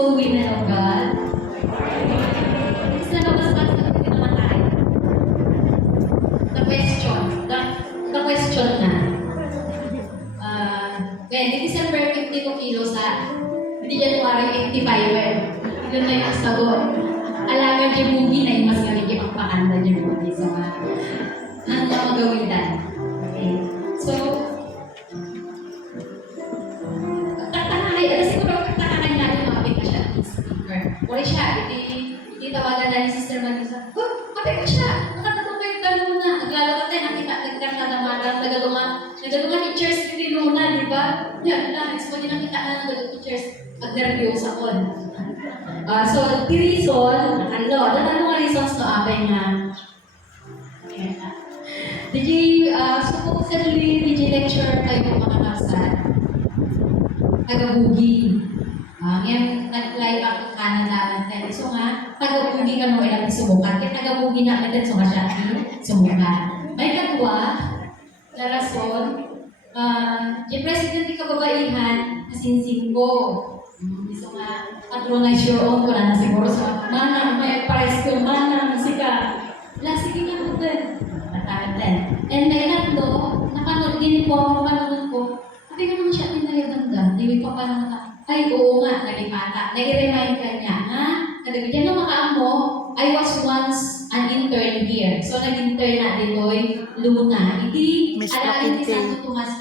movie na ng God? Isa na mas hindi naman tayo. The question na. Di December 52 kilos ha. Hindi January 85 eh. Yun na yung sagot. Alaga dyan movie na yung mas galing yung pagpakanda dyan movie. So, ang magawitan. Okay. So, siguro tatanay natin makapit ka siya at speaker. Wala siya, hindi tawagan na ni Sister Marisa. Kapit ko siya! Nakatatong kayo gano'n na. Naglalakad tayo, nagkakadamaran, nagalungan teachers ni Luna, di ba? Yan, next mo din nakita na nagalungan teachers at nervyos ako. So, the reason, datanong nga reasons no apay nga. Supposedly, lecture kayo mga kasal. Taga-Bugi. Ngayon, nag-fly back to Canada. So nga, taga-Bugi ka nung ilang sumukat. Kaya taga-Bugi na agad so nga siya sumukat. May kagwa, na rason, yung president ni kababaihan, nasinsin ko. So nga, patronize your own ko na siguro sa manang, may pares ko, manang, sika. Sige nga po din. Natakatan. And then, napanood din po, napanood ko, sabi ko naman siya, tinayaganda. Hindi pa naman ay, oo nga, nagipata. Nag-remind ka niya, ha? Sabi diyan na makaamo, I was once an intern here. So, nag-intern na dito, Luna. Hindi, alagin ni Santo Tomas